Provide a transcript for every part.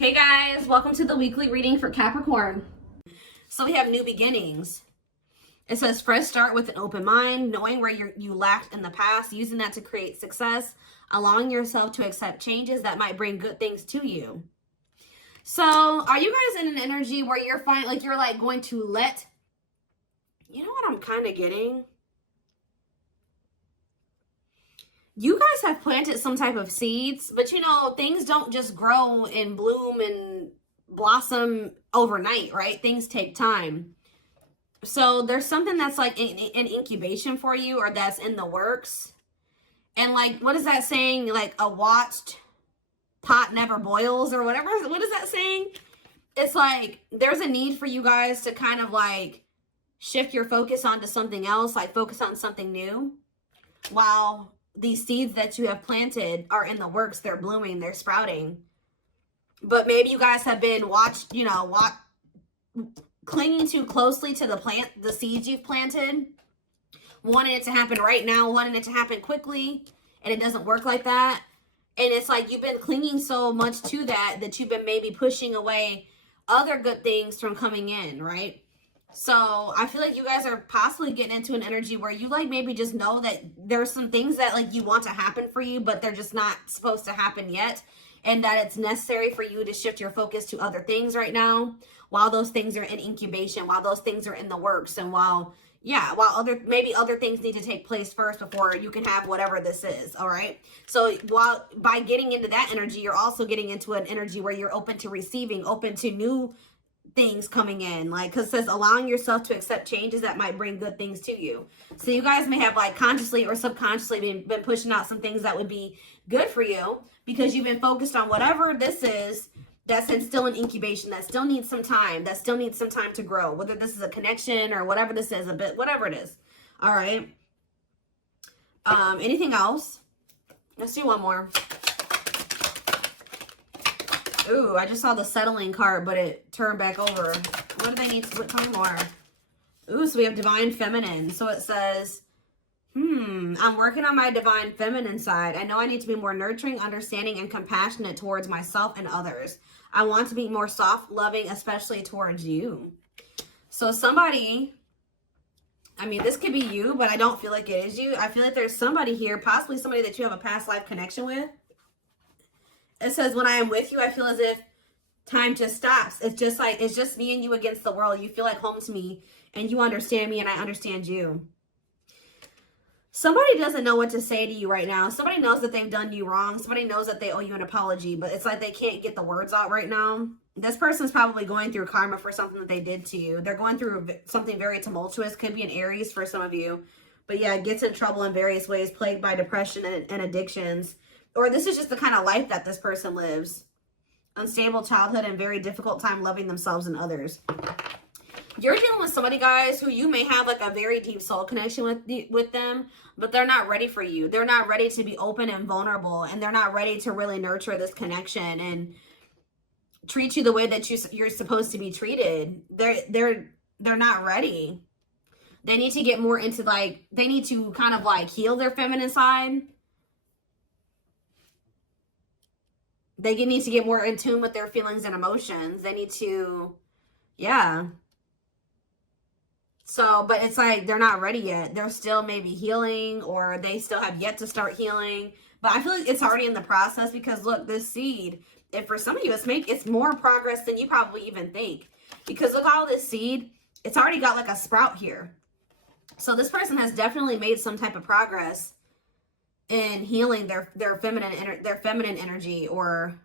Hey guys, welcome to the weekly reading for Capricorn. So we have new beginnings. It says fresh start with an open mind, knowing where you lacked in the past, using that to create success, allowing yourself to accept changes that might bring good things to you. So are you guys in an energy where you're going to let, you know what I'm kind of getting? You guys have planted some type of seeds, but you know, things don't just grow and bloom and blossom overnight, right? Things take time. So there's something that's like an incubation for you, or that's in the works. And like, what is that saying? Like, a watched pot never boils, or whatever. What is that saying? It's like, there's a need for you guys to kind of like shift your focus onto something else, like focus on something new, while these seeds that you have planted are in the works. They're blooming, they're sprouting. But maybe you guys have been clinging too closely to the seeds you've planted, wanting it to happen right now, wanting it to happen quickly, and it doesn't work like that. And it's like you've been clinging so much to that you've been maybe pushing away other good things from coming in, right? So I feel like you guys are possibly getting into an energy where you like maybe just know that there's some things that like you want to happen for you, but they're just not supposed to happen yet. And that it's necessary for you to shift your focus to other things right now, while those things are in incubation, while those things are in the works, and while other things need to take place first before you can have whatever this is. All right. So by getting into that energy, you're also getting into an energy where you're open to receiving, open to new things coming in, like, because it says allowing yourself to accept changes that might bring good things to you. So you guys may have like consciously or subconsciously been pushing out some things that would be good for you, because you've been focused on whatever this is that's still in incubation, that still needs some time, to grow, whether this is a connection or whatever this is, whatever it is. All right. Anything else? Let's do one more. Ooh, I just saw the settling card, but it turned back over. What do they need to tell me more? Ooh, so we have divine feminine. So it says, I'm working on my divine feminine side. I know I need to be more nurturing, understanding, and compassionate towards myself and others. I want to be more soft, loving, especially towards you. So somebody, I mean, this could be you, but I don't feel like it is you. I feel like there's somebody here, possibly somebody that you have a past life connection with. It says, when I am with you, I feel as if time just stops. It's just me and you against the world. You feel like home to me, and you understand me, and I understand you. Somebody doesn't know what to say to you right now. Somebody knows that they've done you wrong. Somebody knows that they owe you an apology, but it's like they can't get the words out right now. This person's probably going through karma for something that they did to you. They're going through something very tumultuous. Could be an Aries for some of you. But yeah, gets in trouble in various ways, plagued by depression and addictions. Or this is just the kind of life that this person lives. Unstable childhood and very difficult time loving themselves and others. You're dealing with somebody, guys, who you may have like a very deep soul connection with them, but they're not ready for you. They're not ready to be open and vulnerable, and they're not ready to really nurture this connection and treat you the way that you're supposed to be treated. They're not ready. They need to get more into they need to kind of like heal their feminine side. They need to get more in tune with their feelings and emotions. They need to, yeah. So, but it's like they're not ready yet. They're still maybe healing, or they still have yet to start healing. But I feel like it's already in the process, because look, this seed, and for some of you, it's more progress than you probably even think. Because look, all this seed, it's already got like a sprout here. So this person has definitely made some type of progress in healing their feminine energy, or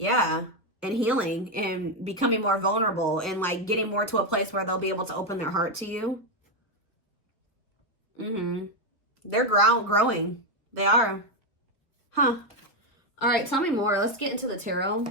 yeah, and healing and becoming more vulnerable, and like getting more to a place where they'll be able to open their heart to you. They're growing. They are. Huh. All right, tell me more. Let's get into the tarot.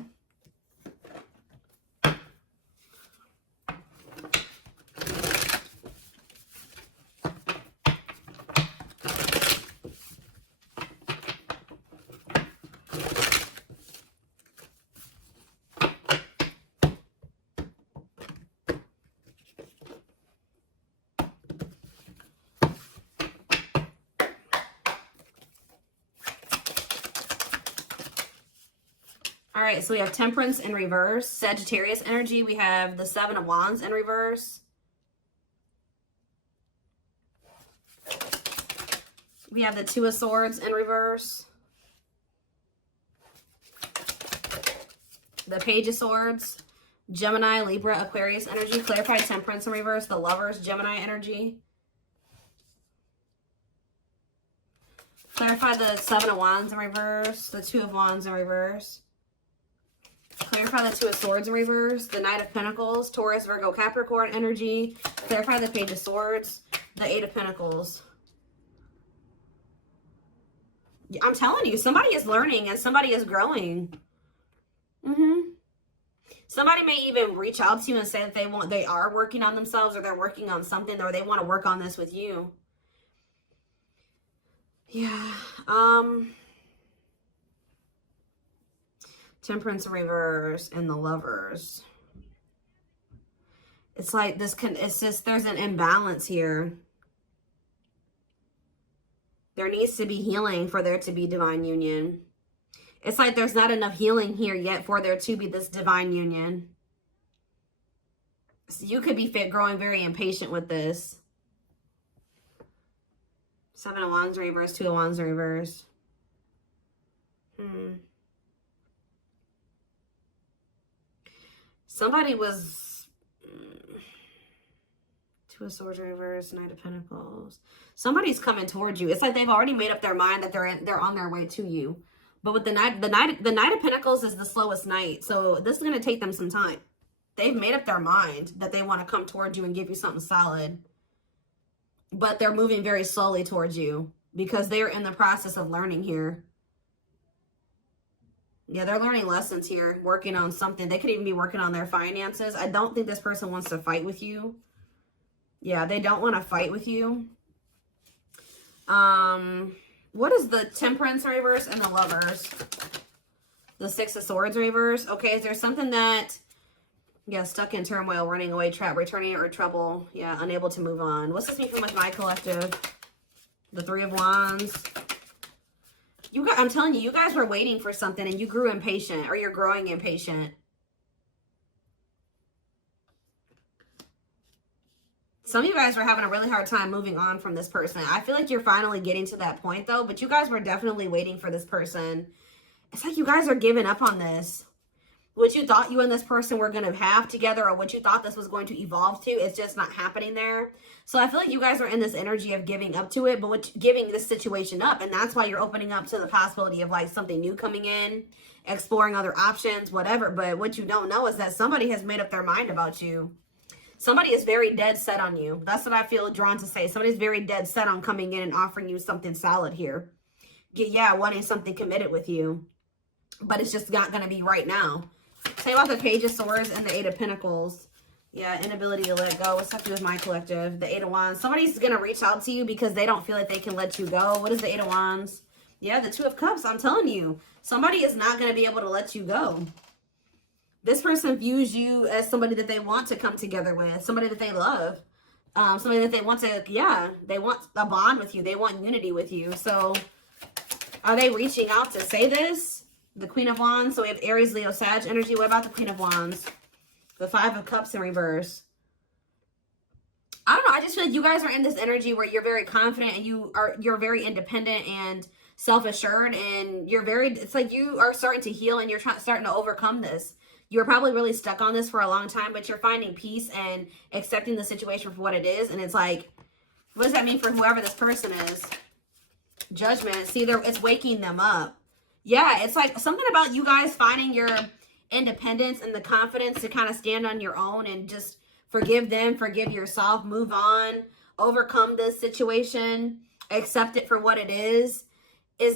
All right, so we have Temperance in reverse. Sagittarius energy. We have the Seven of Wands in reverse. We have the Two of Swords in reverse. The Page of Swords. Gemini, Libra, Aquarius energy. Clarified Temperance in reverse. The Lovers, Gemini energy. Clarify the Seven of Wands in reverse. The Two of Wands in reverse. Clarify the Two of Swords in reverse. The Knight of Pentacles. Taurus, Virgo, Capricorn energy. Clarify the Page of Swords. The Eight of Pentacles. I'm telling you, somebody is learning and somebody is growing. Somebody may even reach out to you and say that they are working on themselves, or they're working on something, or they want to work on this with you. Yeah. Temperance in reverse and the Lovers. It's like this it's just, there's an imbalance here. There needs to be healing for there to be divine union. It's like there's not enough healing here yet for there to be this divine union. So you could be growing very impatient with this. Seven of Wands in reverse, Two of Wands in reverse. Somebody was... Two of Swords in reverse, Knight of Pentacles. Somebody's coming towards you. It's like they've already made up their mind that they're on their way to you. But with the Knight of Pentacles is the slowest knight. So this is going to take them some time. They've made up their mind that they want to come towards you and give you something solid. But they're moving very slowly towards you because they're in the process of learning here. Yeah, they're learning lessons here, working on something. They could even be working on their finances. I don't think this person wants to fight with you. Yeah, they don't want to fight with you. What is the Temperance reverse and the Lovers? The Six of Swords reverse. Okay, is there something that, yeah, stuck in turmoil, running away, trap, returning, or trouble? Yeah, unable to move on. What's this mean for my collective? The Three of Wands. I'm telling you, you guys were waiting for something and you grew impatient, or you're growing impatient. Some of you guys were having a really hard time moving on from this person. I feel like you're finally getting to that point, though. But you guys were definitely waiting for this person. It's like you guys are giving up on this. What you thought you and this person were going to have together, or what you thought this was going to evolve to, it's just not happening there. So I feel like you guys are in this energy of giving up to it, but giving this situation up. And that's why you're opening up to the possibility of like something new coming in, exploring other options, whatever. But what you don't know is that somebody has made up their mind about you. Somebody is very dead set on you. That's what I feel drawn to say. Somebody's very dead set on coming in and offering you something solid here. Yeah, wanting something committed with you. But it's just not going to be right now. Tell you about the Page of Swords and the Eight of Pentacles. Yeah, inability to let go. What's up with my collective? The Eight of Wands. Somebody's going to reach out to you because they don't feel like they can let you go. What is the Eight of Wands? Yeah, the Two of Cups. I'm telling you. Somebody is not going to be able to let you go. This person views you as somebody that they want to come together with, somebody that they love, somebody that they want to, yeah, they want a bond with you. They want unity with you. So are they reaching out to say this? The Queen of Wands. So we have Aries, Leo, Sag energy. What about the Queen of Wands? The Five of Cups in reverse. I don't know. I just feel like you guys are in this energy where you're very confident and you're very independent and self-assured, and it's like you are starting to heal and you're starting to overcome this. You were probably really stuck on this for a long time, but you're finding peace and accepting the situation for what it is. And it's like, what does that mean for whoever this person is? Judgment. See, it's waking them up. Yeah, it's like something about you guys finding your independence and the confidence to kind of stand on your own and just forgive them, forgive yourself, move on, overcome this situation, accept it for what it is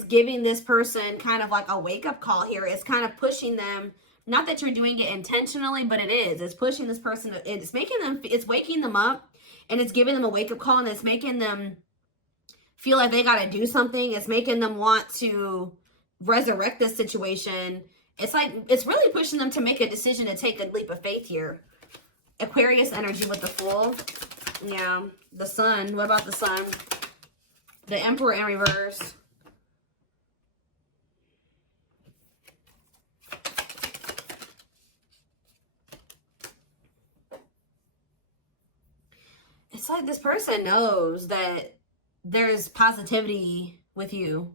giving this person kind of like a wake-up call here. It's kind of pushing them. Not that you're doing it intentionally, but it is. It's pushing this person. It's waking them up, and it's giving them a wake-up call, and it's making them feel like they got to do something. It's making them want to resurrect this situation. It's like, it's really pushing them to make a decision to take a leap of faith here. Aquarius energy with the Fool. Yeah. The Sun. What about the Sun? The Emperor in reverse. it's like this person knows that there's positivity with you.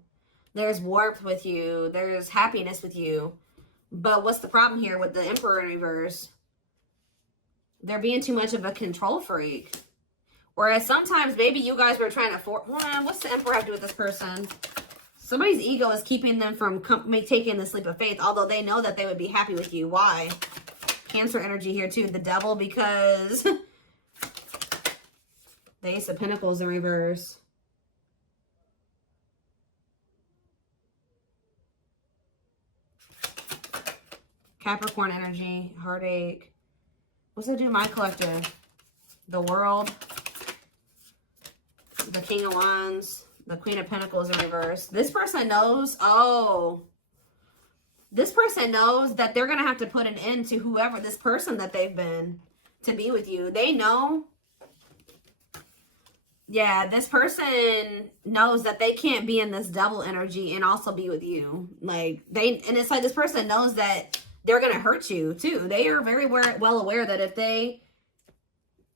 There's warmth with you. There's happiness with you. But what's the problem here with the Emperor in reverse? They're being too much of a control freak. Whereas sometimes maybe you guys were trying to what's the Emperor have to do with this person? Somebody's ego is keeping them from taking the leap of faith, although they know that they would be happy with you. Why? Cancer energy here too. The Devil, because the Ace of Pentacles in reverse. Capricorn energy, heartache. What's it do to my collective? The World. The King of Wands. The Queen of Pentacles in reverse. This person knows, this person knows that they're going to have to put an end to whoever this person that they've been to be with you. They know. Yeah, this person knows that they can't be in this double energy and also be with you. Like, and it's like this person knows that they're going to hurt you too. They are very well aware that if they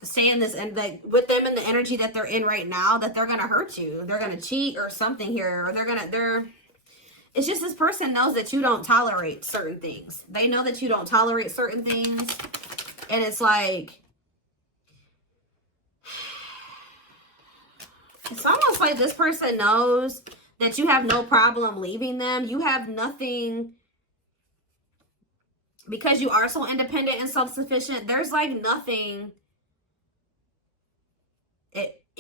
stay in this and like with them in the energy that they're in right now, that they're going to hurt you. They're going to cheat or something here, or it's just this person knows that you don't tolerate certain things. They know that you don't tolerate certain things. And it's like, it's almost like this person knows that you have no problem leaving them. You have nothing, because you are so independent and self-sufficient. There's like nothing.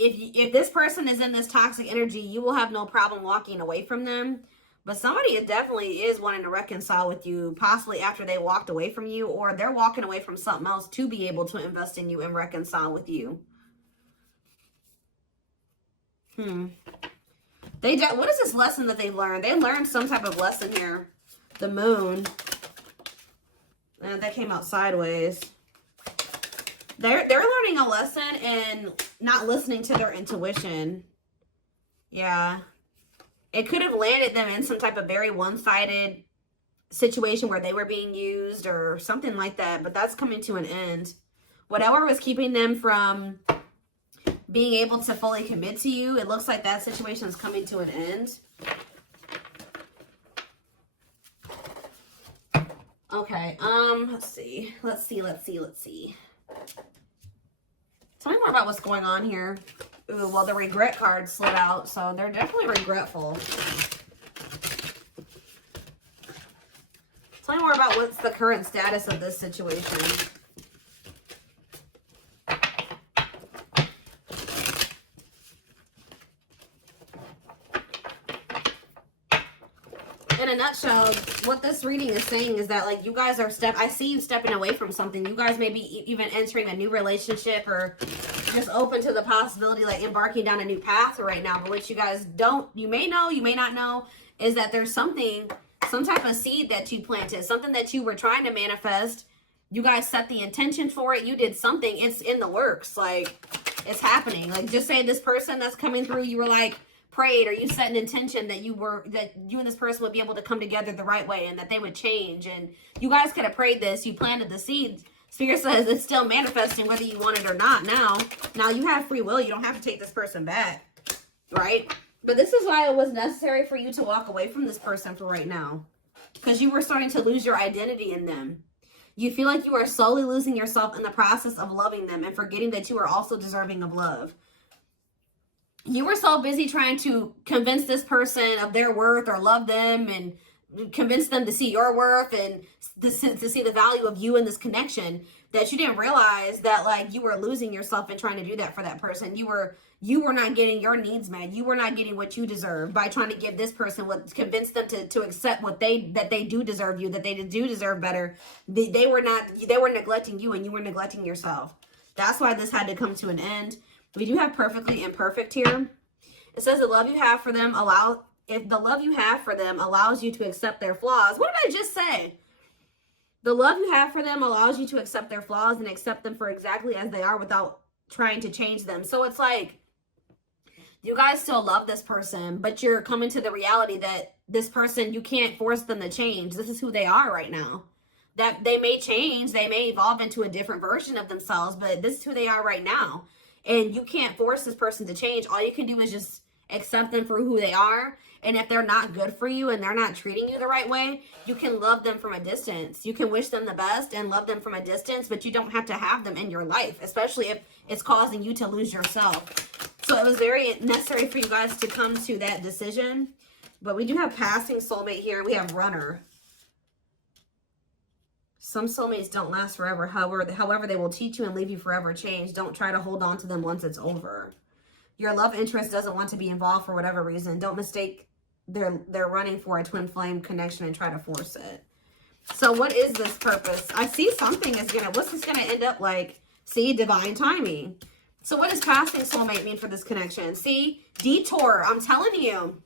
If this person is in this toxic energy, you will have no problem walking away from them. But somebody definitely is wanting to reconcile with you, possibly after they walked away from you, or they're walking away from something else to be able to invest in you and reconcile with you. What is this lesson that they learned? They learned some type of lesson here. The Moon. And that came out sideways. They're learning a lesson in not listening to their intuition. Yeah. It could have landed them in some type of very one-sided situation where they were being used or something like that. But that's coming to an end. Whatever was keeping them from being able to fully commit to you, it looks like that situation is coming to an end. Okay, let's see. Tell me more about what's going on here. Ooh, well, the regret card slid out, so they're definitely regretful. Tell me more about what's the current status of this situation. In a nutshell, what this reading is saying is that, like, you guys are I see you stepping away from something. You guys may be even entering a new relationship or just open to the possibility, like, embarking down a new path right now. But what you guys you may know, you may not know, is that there's some type of seed that you planted, something that you were trying to manifest. You guys set the intention for it. You did something. It's in the works. Like, it's happening. Like, just say this person that's coming through, you were like, prayed, or you set an intention that you and this person would be able to come together the right way and that they would change, and you guys could have prayed this, you planted the seeds. Spirit says it's still manifesting whether you want it or not. Now you have free will. You don't have to take this person back, right? But this is why it was necessary for you to walk away from this person for right now, because you were starting to lose your identity in them. You feel like you are slowly losing yourself in the process of loving them and forgetting that you are also deserving of love. You were so busy trying to convince this person of their worth or love them and convince them to see your worth and to see the value of you in this connection that you didn't realize that, like, you were losing yourself in trying to do that for that person. You were not getting your needs met. You were not getting what you deserve by trying to give this person convince them to accept that they do deserve you, that they do deserve better. They were neglecting you, and you were neglecting yourself. That's why this had to come to an end. We do have perfectly imperfect here. It says the love you have for them allows you to accept their flaws. What did I just say? The love you have for them allows you to accept their flaws and accept them for exactly as they are without trying to change them. So it's like you guys still love this person, but you're coming to the reality that this person, you can't force them to change. This is who they are right now. That they may change, they may evolve into a different version of themselves, but this is who they are right now. And you can't force this person to change. All you can do is just accept them for who they are. And if they're not good for you and they're not treating you the right way, you can love them from a distance. You can wish them the best and love them from a distance, but you don't have to have them in your life, especially if it's causing you to lose yourself. So it was very necessary for you guys to come to that decision. But we do have passing soulmate here. We have runner. Some soulmates don't last forever. However, they will teach you and leave you forever changed. Don't try to hold on to them once it's over. Your love interest doesn't want to be involved for whatever reason. Don't mistake they're running for a twin flame connection and try to force it. So what is this purpose? I see something is gonna, what's this gonna end up like? See, divine timing. So what does passing soulmate mean for this connection? See, detour, I'm telling you.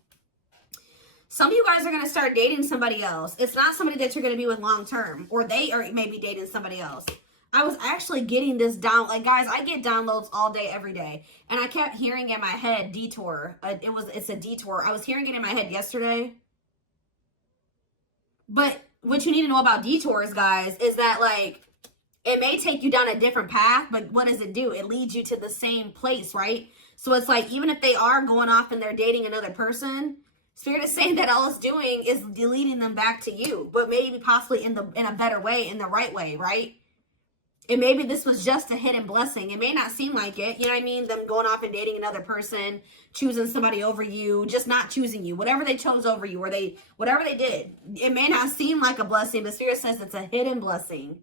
Some of you guys are going to start dating somebody else. It's not somebody that you're going to be with long term, or they are maybe dating somebody else. I was actually getting this down. Like, guys, I get downloads all day, every day. And I kept hearing in my head, detour. It's a detour. I was hearing it in my head yesterday. But what you need to know about detours, guys, is that, like, it may take you down a different path, but what does it do? It leads you to the same place, right? So it's like, even if they are going off and they're dating another person, Spirit is saying that all it's doing is leading them back to you, but maybe possibly in a better way, in the right way, right? And maybe this was just a hidden blessing. It may not seem like it, you know what I mean? Them going off and dating another person, choosing somebody over you, just not choosing you. Whatever they chose over you, or whatever they did, it may not seem like a blessing, but Spirit says it's a hidden blessing.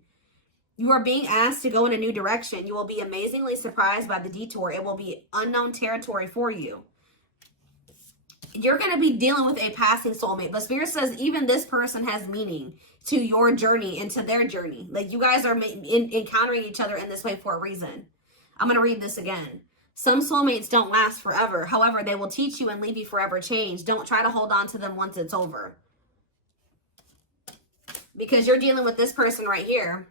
You are being asked to go in a new direction. You will be amazingly surprised by the detour. It will be unknown territory for you. You're going to be dealing with a passing soulmate. But Spirit says even this person has meaning to your journey and to their journey. Like, you guys are encountering each other in this way for a reason. I'm going to read this again. Some soulmates don't last forever. However, they will teach you and leave you forever changed. Don't try to hold on to them once it's over. Because you're dealing with this person right here.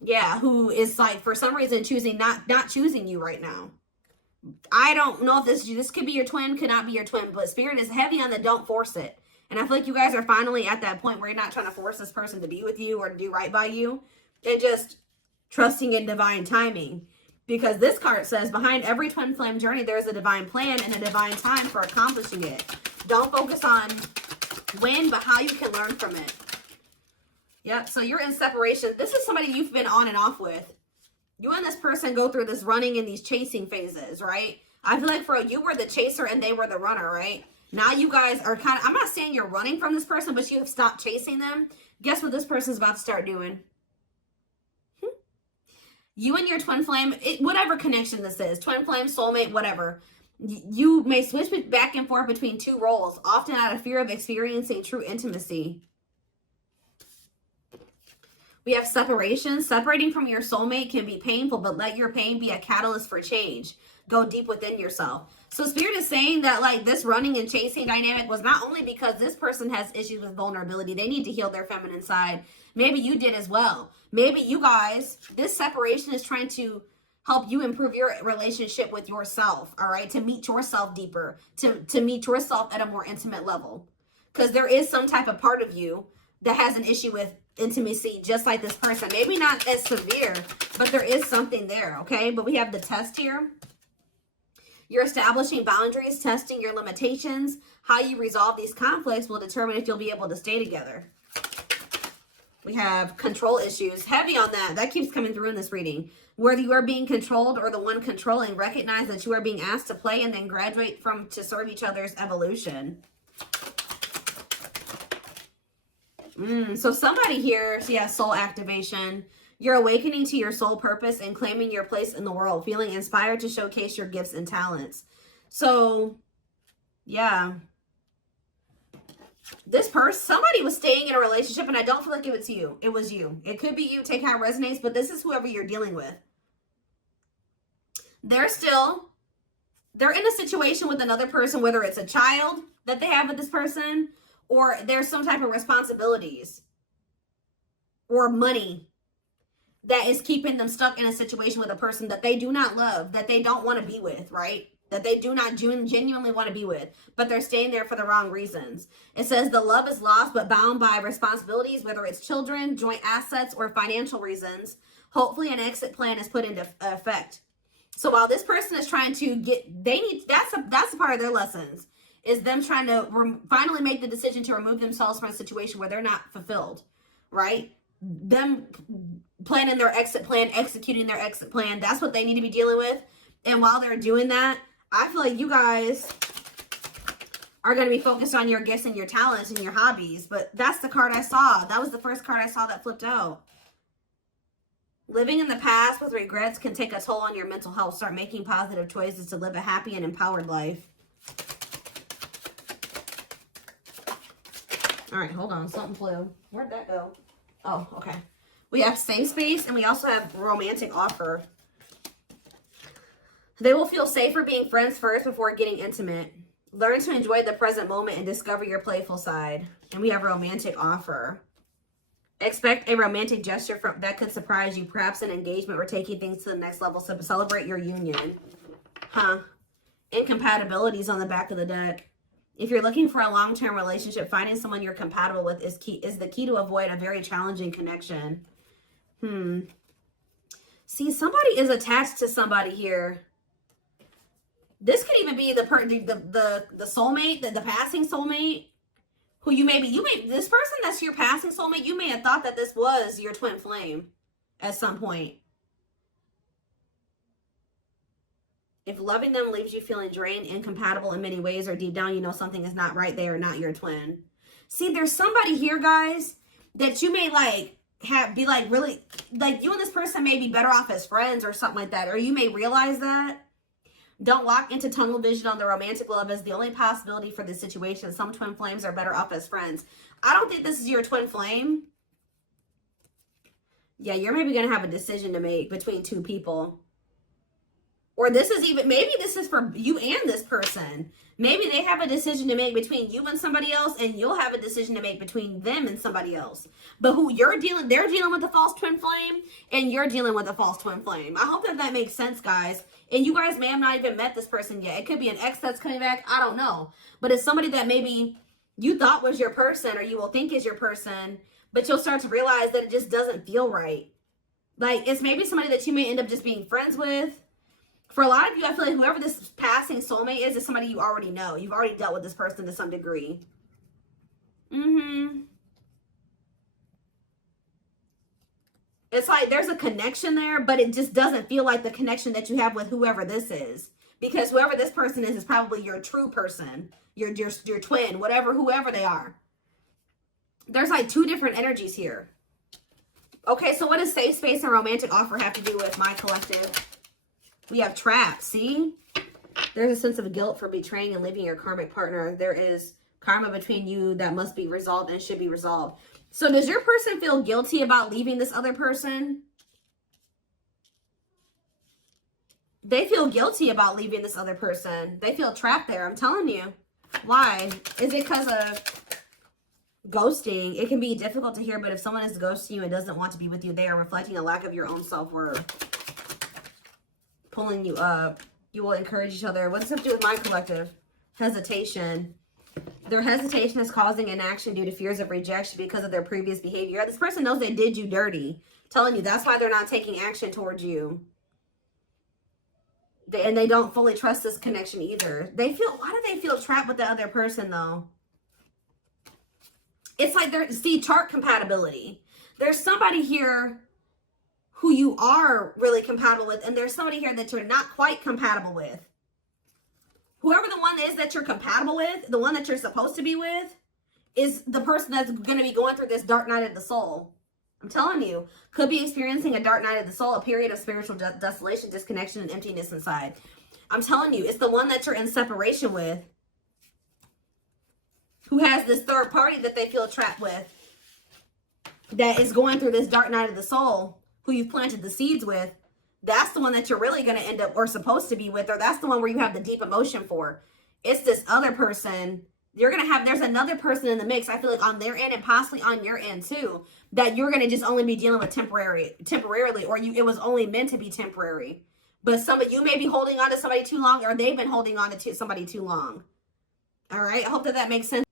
Yeah, who is, like, for some reason choosing not choosing you right now. I don't know if this could be your twin, could not be your twin, but Spirit is heavy on the don't force it. And I feel like you guys are finally at that point where you're not trying to force this person to be with you or to do right by you. They're just trusting in divine timing. Because this card says, behind every twin flame journey, there's a divine plan and a divine time for accomplishing it. Don't focus on when, but how you can learn from it. Yep, so you're in separation. This is somebody you've been on and off with. You and this person go through this running and these chasing phases, right? I feel like for you were the chaser and they were the runner, right? Now you guys are kind of, I'm not saying you're running from this person, but you have stopped chasing them. Guess what this person's about to start doing? You and your twin flame, whatever connection this is, twin flame, soulmate, whatever. You may switch back and forth between two roles, often out of fear of experiencing true intimacy. We have separation. Separating from your soulmate can be painful, but let your pain be a catalyst for change. Go deep within yourself. So Spirit is saying that, like, this running and chasing dynamic was not only because this person has issues with vulnerability. They need to heal their feminine side. Maybe you did as well. Maybe you guys, this separation is trying to help you improve your relationship with yourself, all right? To meet yourself deeper, to meet yourself at a more intimate level. Because there is some type of part of you that has an issue with intimacy, just like this person. Maybe not as severe, but there is something there, okay? But we have the test here. You're establishing boundaries, testing your limitations. How you resolve these conflicts will determine if you'll be able to stay together. We have control issues. Heavy on that. That keeps coming through in this reading. Whether you are being controlled or the one controlling, recognize that you are being asked to play and then graduate to serve each other's evolution. So somebody here, yeah, soul activation. You're awakening to your soul purpose and claiming your place in the world, feeling inspired to showcase your gifts and talents. So, yeah. This person, somebody was staying in a relationship, and I don't feel like it was you. It was you. It could be you. Take how it resonates, but this is whoever you're dealing with. They're in a situation with another person, whether it's a child that they have with this person, or there's some type of responsibilities or money that is keeping them stuck in a situation with a person that they do not love, that they don't want to be with, right? That they do not genuinely want to be with, but they're staying there for the wrong reasons. It says the love is lost but bound by responsibilities, whether it's children, joint assets, or financial reasons. Hopefully an exit plan is put into effect. So while this person is trying to that's a part of their lessons, is them trying to finally make the decision to remove themselves from a situation where they're not fulfilled, right? Them planning their exit plan, executing their exit plan. That's what they need to be dealing with. And while they're doing that, I feel like you guys are going to be focused on your gifts and your talents and your hobbies. But that's the card I saw. That was the first card I saw that flipped out. Living in the past with regrets can take a toll on your mental health. Start making positive choices to live a happy and empowered life. All right, hold on. Something flew. Where'd that go? Oh, okay. We have safe space, and we also have romantic offer. They will feel safer being friends first before getting intimate. Learn to enjoy the present moment and discover your playful side. And we have romantic offer. Expect a romantic gesture that could surprise you, perhaps an engagement or taking things to the next level. So celebrate your union. Incompatibilities on the back of the deck. If you're looking for a long-term relationship, finding someone you're compatible with is the key to avoid a very challenging connection. See, somebody is attached to somebody here. This could even be the soulmate, the passing soulmate, who this person that's your passing soulmate, you may have thought that this was your twin flame at some point. If loving them leaves you feeling drained, incompatible in many ways, or deep down you know something is not right, they are not your twin. See, there's somebody here, guys, that you may really, you and this person may be better off as friends or something like that, or you may realize that. Don't lock into tunnel vision on the romantic love as the only possibility for this situation. Some twin flames are better off as friends. I don't think this is your twin flame. Yeah, you're maybe going to have a decision to make between two people. Or maybe this is for you and this person. Maybe they have a decision to make between you and somebody else, and you'll have a decision to make between them and somebody else. But they're dealing with a false twin flame, and you're dealing with a false twin flame. I hope that makes sense, guys. And you guys may have not even met this person yet. It could be an ex that's coming back. I don't know. But it's somebody that maybe you thought was your person, or you will think is your person, but you'll start to realize that it just doesn't feel right. Like, it's maybe somebody that you may end up just being friends with. For a lot of you, I feel like whoever this passing soulmate is somebody you already know. You've already dealt with this person to some degree. It's like there's a connection there, but it just doesn't feel like the connection that you have with whoever this is. Because whoever this person is probably your true person, your twin, whoever they are. There's like two different energies here. Okay, so what does safe space and romantic offer have to do with my collective? We have trapped, see? There's a sense of guilt for betraying and leaving your karmic partner. There is karma between you that must be resolved and should be resolved. So does your person feel guilty about leaving this other person? They feel guilty about leaving this other person. They feel trapped there, I'm telling you. Why? Is it because of ghosting? It can be difficult to hear, but if someone is ghosting you and doesn't want to be with you, they are reflecting a lack of your own self-worth. Pulling you up. You will encourage each other. What does this have to do with my collective? Hesitation. Their hesitation is causing inaction due to fears of rejection because of their previous behavior. This person knows they did you dirty. I'm telling you, that's why they're not taking action towards you. And they don't fully trust this connection either. Why do they feel trapped with the other person though? It's like chart compatibility. There's somebody here who you are really compatible with, and there's somebody here that you're not quite compatible with. Whoever the one is that you're compatible with, the one that you're supposed to be with, is the person that's going to be going through this dark night of the soul. I'm telling you, could be experiencing a dark night of the soul, a period of spiritual desolation, disconnection, and emptiness inside. I'm telling you, it's the one that you're in separation with, who has this third party that they feel trapped with, that is going through this dark night of the soul, who you've planted the seeds with. That's the one that you're really going to end up or supposed to be with, or that's the one where you have the deep emotion for. It's this other person. There's another person in the mix, I feel like, on their end and possibly on your end too, that you're going to just only be dealing with temporarily, or it was only meant to be temporary. But you may be holding on to somebody too long, or they've been holding on to somebody too long. All right. I hope that makes sense.